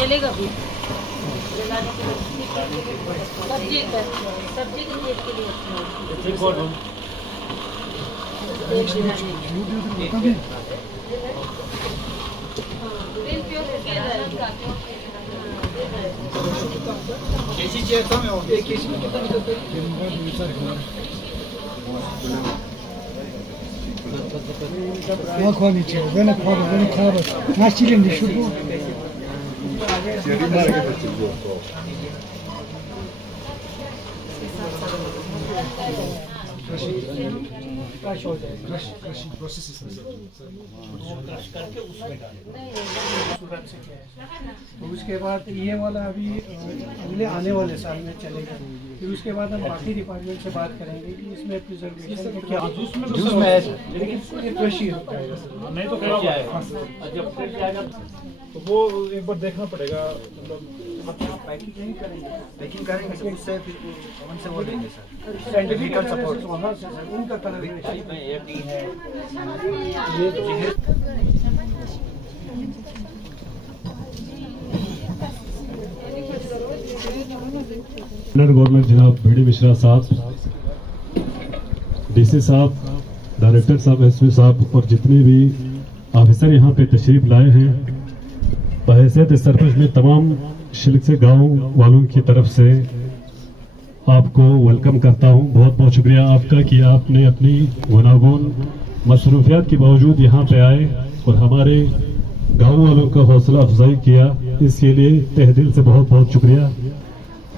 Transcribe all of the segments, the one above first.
चलेगा भी सब्जी के लिए उसके बाद ये वाला अभी अगले आने वाले साल में चलेगा। फिर उसके बाद हम बाकी डिपार्टमेंट से बात करेंगे कि इसमें प्रिजर्वेशन को क्या जूस में है, लेकिन ये फ्रेश ही होता है, नहीं तो फ्रेश आएगा। जब फ्रेश आएगा तो वो एक बार देखना पड़ेगा। मतलब पैकिंग करेंगे तो उससे फिर कौन से वो देंगे सर, साइंटिफिक सपोर्ट वहाँ से सर उनका कलर है गवर्नर जनाब बीडी मिश्रा साहब, डीसी साहब, डायरेक्टर साहब, एसपी साहब और जितने भी ऑफिसर यहाँ पे तशरीफ लाए हैं, बहैसियत सरपंच में तमाम शिल्क से गांव वालों की तरफ से आपको वेलकम करता हूं। बहुत बहुत शुक्रिया आपका कि आपने अपनी गुनागुन मसरूफियात के बावजूद यहाँ पे आए और हमारे गांव वालों का हौसला अफजाई किया। इसके लिए तहे दिल से बहुत बहुत शुक्रिया।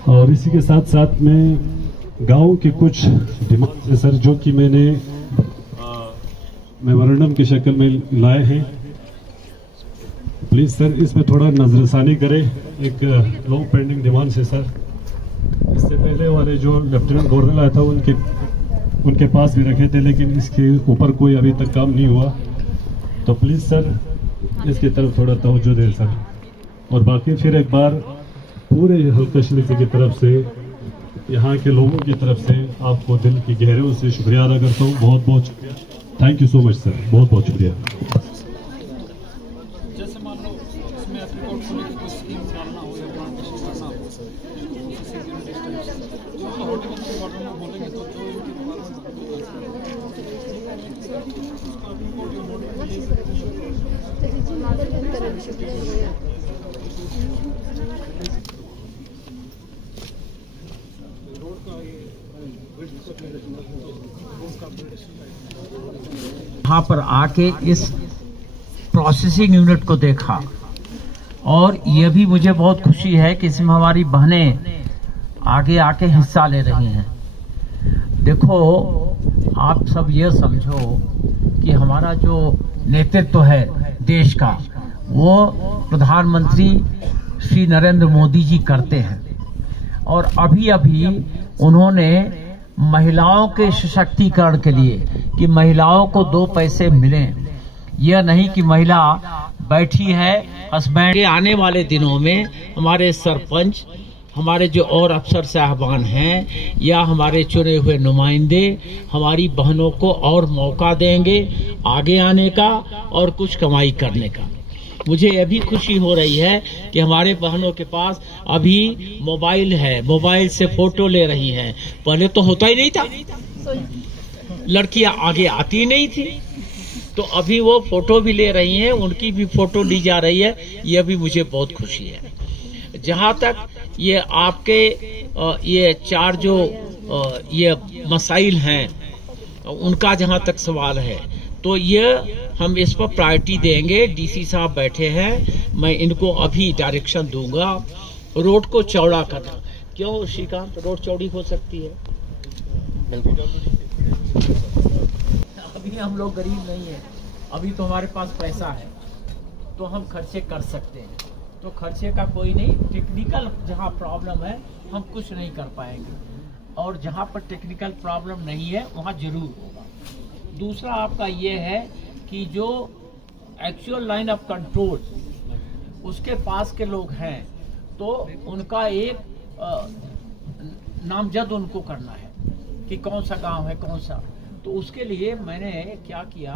और इसी के साथ साथ में गांव के कुछ डिमांड है सर, जो कि मैंने मेमोरेंडम की शक्ल में लाए हैं। प्लीज सर इसमें थोड़ा नजरसानी करें। एक लॉन्ग पेंडिंग डिमांड है सर, इससे पहले वाले जो लेफ्टिनेंट गवर्नर आया था उनके पास भी रखे थे, लेकिन इसके ऊपर कोई अभी तक काम नहीं हुआ। तो प्लीज सर इसकी तरफ थोड़ा तवज्जो दें सर। और बाकी फिर एक बार पूरे हल्का शिल्क की तरफ से, यहाँ के लोगों की तरफ से आपको दिल की गहराइयों से शुक्रिया अदा करता हूँ। बहुत बहुत शुक्रिया, thank you so much sir, बहुत बहुत शुक्रिया। जैसे मान लो इसमें एप्लीकोट को लेकर कोई स्कीम डालना हो या प्लांटेशन करना हो, तो हॉर्टिकल्चर डिपार्टमेंट में बोलेंगे तो जो इनके यहाँ पर आके इस प्रोसेसिंग यूनिट को देखा, और ये भी मुझे बहुत खुशी है कि इसमें हमारी बहनें आगे आके हिस्सा ले रही हैं। देखो, आप सब ये समझो कि हमारा जो नेतृत्व है देश का, वो प्रधानमंत्री श्री नरेंद्र मोदी जी करते हैं, और अभी अभी उन्होंने महिलाओं के सशक्तिकरण के लिए, कि महिलाओं को 2 पैसे मिलें, यह नहीं कि महिला बैठी है हस्बैंड के। आने वाले दिनों में हमारे सरपंच, हमारे जो और अफसर साहबान हैं, या हमारे चुने हुए नुमाइंदे हमारी बहनों को और मौका देंगे आगे आने का और कुछ कमाई करने का। मुझे यह भी खुशी हो रही है कि हमारे बहनों के पास अभी मोबाइल है, मोबाइल से फोटो ले रही हैं। पहले तो होता ही नहीं था, लड़कियां आगे आती नहीं थी, तो अभी वो फोटो भी ले रही हैं, उनकी भी फोटो ली जा रही है। यह भी मुझे बहुत खुशी है। जहां तक ये आपके ये 4 जो ये मसाइल हैं, उनका जहां तक सवाल है, तो ये हम इस पर प्रायोरिटी देंगे। डीसी साहब बैठे हैं, मैं इनको अभी डायरेक्शन दूंगा रोड को चौड़ा करना। क्यों श्रीकांत, रोड चौड़ी हो सकती है? बिल्कुल। अभी हम लोग गरीब नहीं है, अभी तो हमारे पास पैसा है, तो हम खर्चे कर सकते हैं। तो खर्चे का कोई नहीं, टेक्निकल जहाँ प्रॉब्लम है हम कुछ नहीं कर पाएंगे, और जहाँ पर टेक्निकल प्रॉब्लम नहीं है वहाँ जरूर होगा। दूसरा आपका ये है कि जो एक्चुअल लाइन ऑफ कंट्रोल उसके पास के लोग हैं, तो उनका एक नामजद उनको करना है कि कौन सा गांव है कौन सा। तो उसके लिए मैंने क्या किया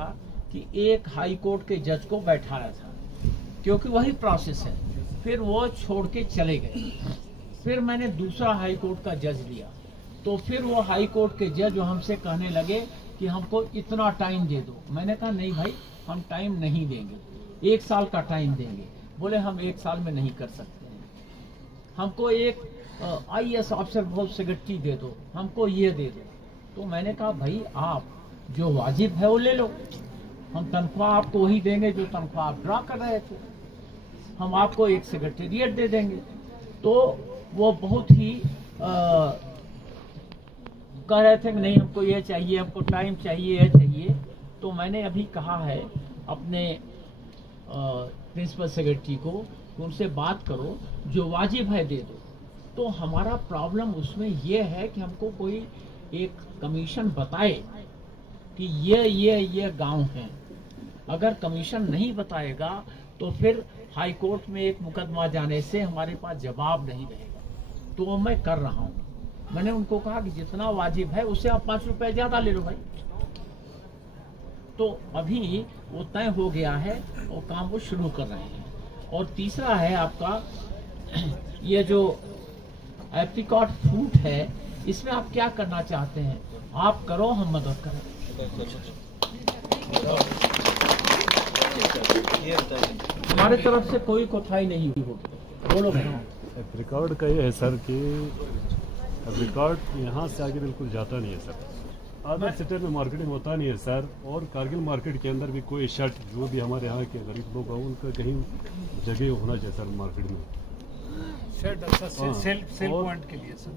कि एक हाई कोर्ट के जज को बैठाया था, क्योंकि वही प्रोसेस है। फिर वो छोड़ के चले गए। फिर मैंने दूसरा हाई कोर्ट का जज लिया, तो फिर वो हाई कोर्ट के जज हमसे कहने लगे कि हमको इतना टाइम दे दो। मैंने कहा नहीं भाई, हम टाइम नहीं देंगे, 1 साल का टाइम देंगे। बोले हम 1 साल में नहीं कर सकते हैं, हमको एक IAS ऑफिसर बहुत सेक्रेटरी दे दो, हमको ये दे दो। तो मैंने कहा भाई आप जो वाजिब है वो ले लो, हम तनख्वाह आपको वही देंगे जो तनख्वाह आप ड्रा कर रहे थे, हम आपको एक सेक्रेटेरिएट दे देंगे। तो वो बहुत ही कह रहे थे कि नहीं हमको ये चाहिए, हमको टाइम चाहिए, ये चाहिए। तो मैंने अभी कहा है अपने प्रिंसिपल सेक्रेटरी को, उनसे बात करो, जो वाजिब है दे दो। तो हमारा प्रॉब्लम उसमें ये है कि हमको कोई एक कमीशन बताए कि ये गांव हैं। अगर कमीशन नहीं बताएगा तो फिर हाई कोर्ट में एक मुकदमा जाने से हमारे पास जवाब नहीं रहेगा। तो वो मैं कर रहा हूँ। मैंने उनको कहा कि जितना वाजिब है उससे आप 5 रुपए ज्यादा ले लो भाई। तो अभी वो तय हो गया है और काम वो शुरू कर रहे हैं। और तीसरा है आपका ये जो एप्रिकॉट फ्रूट है, इसमें आप क्या करना चाहते हैं आप करो, हम मदद करें। हमारे तरफ से कोई कोताही नहीं हुई होगी। बोलो भाई। रिकॉर्ड का ये है सर कि रिकॉर्ड यहाँ से आगे बिल्कुल जाता नहीं है सर। अदर सेक्टर में मार्केटिंग होता नहीं है सर, और कारगिल मार्केट के अंदर भी कोई शर्ट जो भी हमारे यहाँ के गरीब लोग हैं उनका कहीं जगह होना चाहिए सर मार्केट में। शर्ट अच्छा सेल पॉइंट के लिए सर।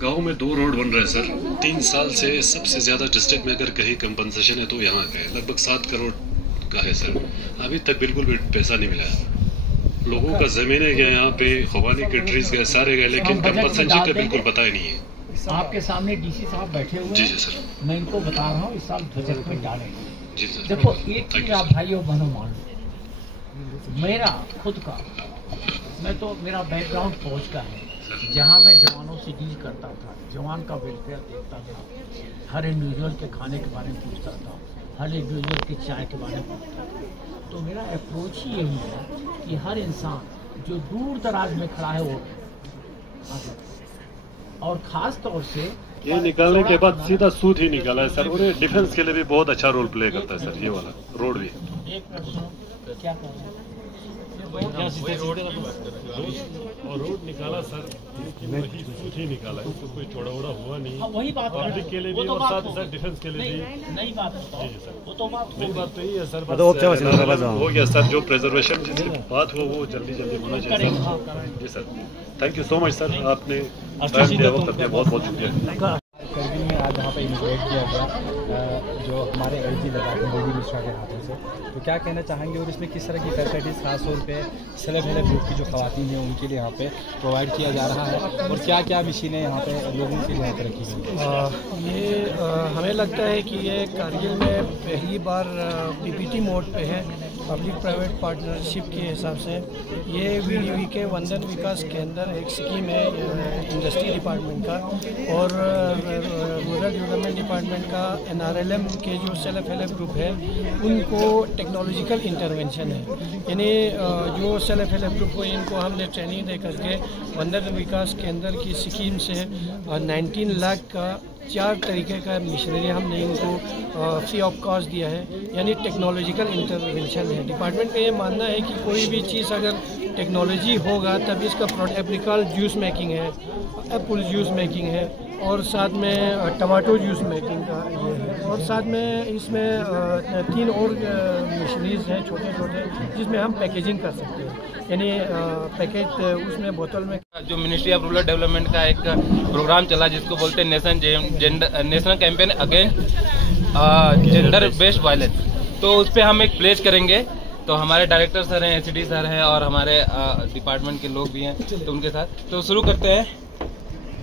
गांव में 2 रोड बन रहे हैं सर। 3 साल से सबसे ज्यादा डिस्ट्रिक्ट में अगर कहीं कंपनसेशन है तो यहाँ का है, लगभग 7 करोड़ का है सर। अभी तक बिल्कुल भी पैसा नहीं मिला है। लोगों का जमीनें गए, यहाँ पे खवानी के ट्रीज गए, सारे गए, लेकिन कंपनसेशन का बिल्कुल पता ही नहीं है। आपके सामने डीसी साहब बैठे हुए हैं। जी सर, मैं इनको बता रहा हूँ इस साल बजट में डालेंगे। जी सर। देखो एक चीज आप भाइयों बहनों मान लो, मेरा खुद का, मैं तो मेरा बैकग्राउंड फौज का है, जहाँ मैं जवानों से डील करता था, जवान का वेलफेयर देखता था, हर इंडिविजुअल के खाने के बारे में पूछता था, हर इंडिविजुअल की चाय के बारे में पूछता था। तो मेरा अप्रोच ही यही है कि हर इंसान जो दूर दराज में खड़ा है वो, और खास तौर से ये निकालने के बाद सीधा सूद ही निकाला है सर, और ये डिफेंस के लिए भी बहुत अच्छा रोल प्ले करता है सर, ये वाला रोड भी। एक प्रश्न क्या कर रहे हैं? और रोड निकाला सर, कुछ ही निकाला, उसको कोई थोड़ा बड़ा हुआ नहीं। वही बात पब्लिक के लिए भी और साथ साथ डिफेंस के लिए भी। नई बात है वो तो बात मेरी बात तो यही है सर, हो गया सर, जो प्रिजर्वेशन जिसकी बात हो वो जल्दी जल्दी होना चाहिए जी sir. Thank you so much sir, आपने टाइम दिया, वक्त दिया, बहुत बहुत शुक्रिया। करगिल में आज यहाँ पे इनोग्रेट किया गया जो हमारे एलजी लगा है मोदी मिश्रा के हाथों से, तो क्या कहना चाहेंगे और इसमें किस तरह की फैसिलिटीज खासतौर पे सेल्फ हेल्प ग्रुप की जो खवातीन हैं उनके लिए यहाँ पे प्रोवाइड किया जा रहा है और क्या क्या मशीनें यहाँ पे लोगों के लिए यहाँ पे रखी गई? ये हमें लगता है कि ये कारगिल में पहली बार पीपीटी मोड पे है, पब्लिक प्राइवेट पार्टनरशिप के हिसाब से। ये वीडीवी के वंदन विकास के अंदर एक स्कीम है इंडस्ट्री डिपार्टमेंट का और रूरल डेवलपमेंट डिपार्टमेंट का NRLM के जो सेल्फ हेल्प ग्रुप है उनको टेक्नोलॉजिकल इंटरवेंशन है, यानी जो सेल्फ हेल्प ग्रुप को इनको हमने ट्रेनिंग दे करके वंदन विकास के अंदर की स्कीम से 19 लाख का 4 तरीके का मशीनरी हमने इनको फ्री ऑफ कॉस्ट दिया है, यानी टेक्नोलॉजिकल इंटरवेंशन है। डिपार्टमेंट का ये मानना है कि कोई भी चीज़ अगर टेक्नोलॉजी होगा तभी इसका प्रोडक्ट एप्रिकॉल जूस मेकिंग है, एप्पल जूस मेकिंग है और साथ में टमाटो जूस मेकिंग का ये है और साथ में इसमें 3 और मशीनरीज हैं छोटे छोटे जिसमें हम पैकेजिंग कर सकते हैं, यानी पैकेज उसमें बोतल में। जो मिनिस्ट्री ऑफ रूरल डेवलपमेंट का एक प्रोग्राम चला जिसको बोलते हैं national campaign against gender based violence, तो उस पर हम एक प्लेस करेंगे। तो हमारे डायरेक्टर सर हैं, एसीडी सर हैं और हमारे डिपार्टमेंट के लोग भी हैं, तो उनके साथ तो शुरू करते हैं।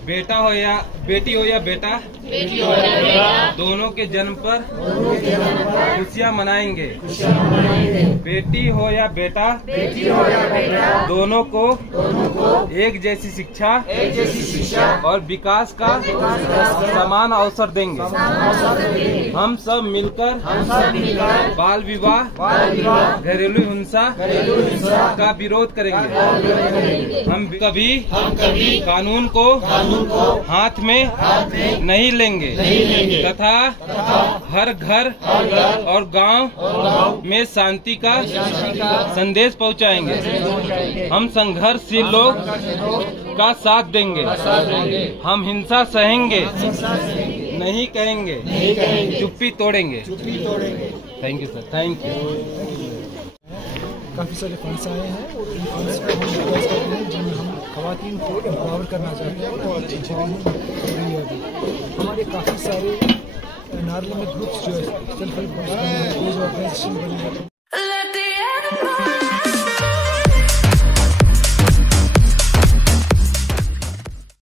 बेटा हो या बेटी हो या बेटा, दोनों के जन्म पर खुशियाँ मनाएंगे। बेटी हो या बेटा, दोनों को एक जैसी शिक्षा और विकास का समान अवसर देंगे। हम सब मिलकर बाल विवाह, घरेलू हिंसा का विरोध करेंगे। हम कभी कानून को हाथ में नहीं लेंगे तथा हर घर और गांव में शांति का संदेश पहुंचाएंगे। हम संघर्षशील लोग का साथ देंगे। हम हिंसा सहेंगे नहीं कहेंगे, चुप्पी तोड़ेंगे। Thank you sir, thank you. काफ़ी सारे फंड्स आए हैं और इन फंड्स को हम यूटिलाइज करते हैं जिनमें हम खवातीन को एम्पावर करना चाहते हैं और अच्छी हमारे काफ़ी सारे NRLM ग्रुप्स जो है सेल्फ हेल्प ग्रुप्स ऑर्गेनाइजेशन बने हैं।